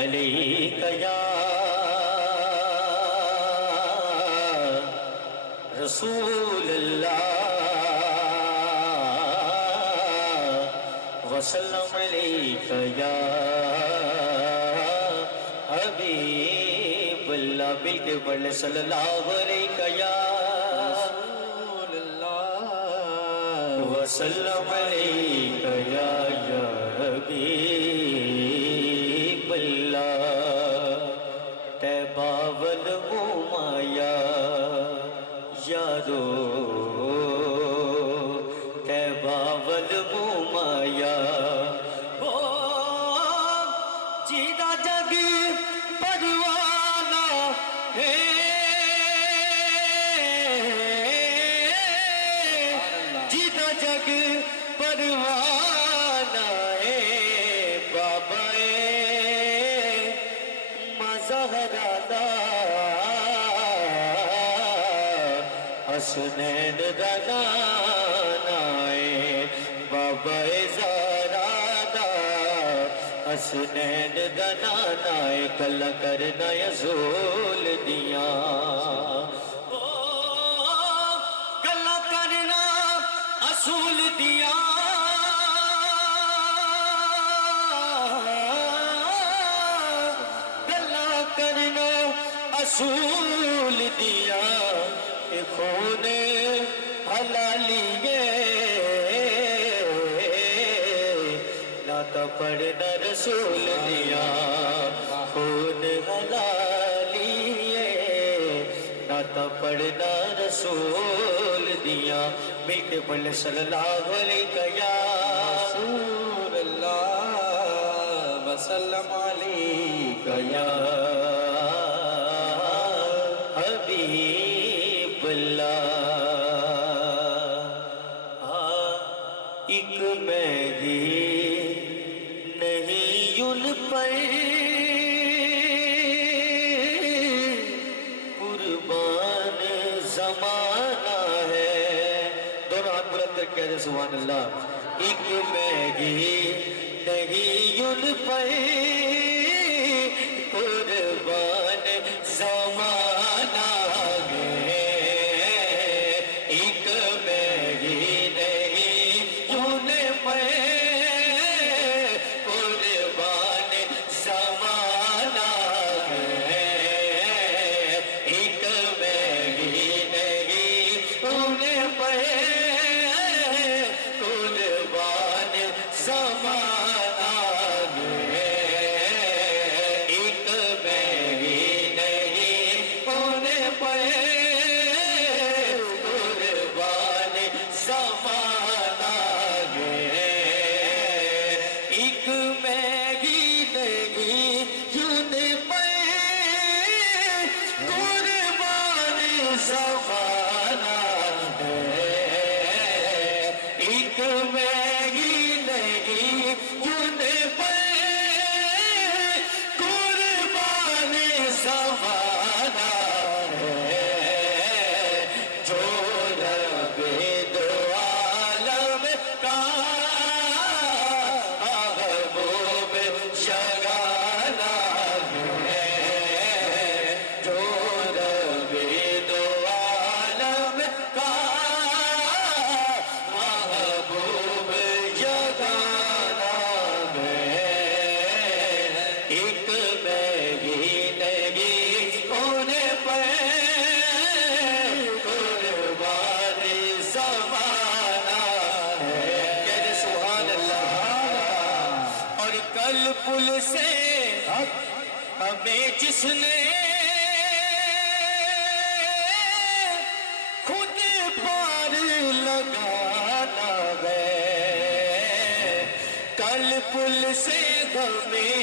علیک یا رسول اللہ وسلم علیک یا حبیب اللہ. مل کے پڑھ لیں صلی اللہ علیہ یا رسول اللہ وسلم علیک یا حبیب اللہ. طیبہ والممایا یادو طیبہ والممایا جیدہ جگ پروانہ ہے جیدہ جگ پروانہ ہے بابا مظہرانہ حسنین دنانا بابا زہرانہ حسنین دنانا کل کرنا یزول دیا کل کرنا اصول دیا کل کرنا اصول دیا خون حلالیے نہ تو پڑھنا رسول دیا خون حلالیے نہ تو پڑھنا رسول دیا. مل کے پڑھ لیں صلی اللہ علیہ یا رسول اللہ وسلم علیک یا حبیب اللہ. ایک مہدی نہیں ان پر قربان زمانہ ہے. دونوں ہاتھ بلند کر کہہ دیں سبحان اللہ. ایک مہدی نہیں ان پر قربان زمانہ ہے. ایک مہدی نہیں ان پر قربان زمانہ ہے. ایک مہدی نہیں ان پر قربان زمانہ ہے. ایک مہدی نہیں ان پر قربان زمانہ ہے. ایک مہدی نہیں ان پر قربان زمانہ ہے. ایک مہدی نہیں ان پر قربان زمانہ ہے. جو رب دو عالم کا محبوب شگانہ ہے. جو رب دو عالم کا محبوب شگانہ ہے. ایک مہدی نہیں ان پر قربان زمانہ ہے. کہہ دیں سبحان اللہ. اور کل پل سے ہمیں جس نے خود پار لگانا ہے. کل پل سے ہمیں